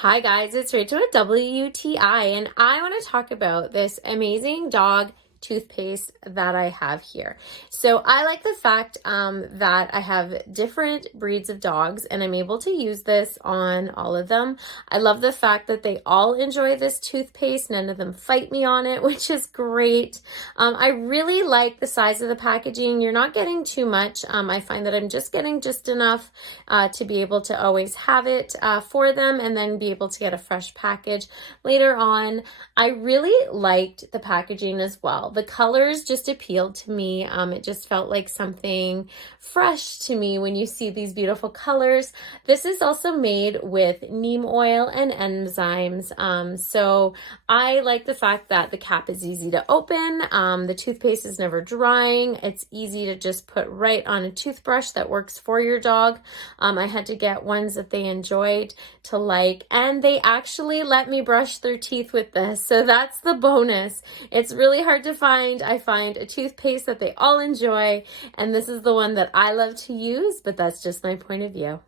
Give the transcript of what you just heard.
Hi guys, it's Rachel with WTI, and I want to talk about this amazing dog toothpaste that I have here. So I like the fact that I have different breeds of dogs and I'm able to use this on all of them. I love the fact that they all enjoy this toothpaste. None of them fight me on it, which is great. I really like the size of the packaging. You're not getting too much. I find that I'm just getting just enough to be able to always have it for them and then be able to get a fresh package later on. I really liked the packaging as well. The colors just appealed to me. It just felt like something fresh to me when you see these beautiful colors. This is also made with neem oil and enzymes. So I like the fact that the cap is easy to open. The toothpaste is never drying. It's easy to just put right on a toothbrush that works for your dog. I had to get ones that they enjoyed to like, and they actually let me brush their teeth with this. So that's the bonus. It's really hard to find. I find a toothpaste that they all enjoy, and this is the one that I love to use, but that's just my point of view.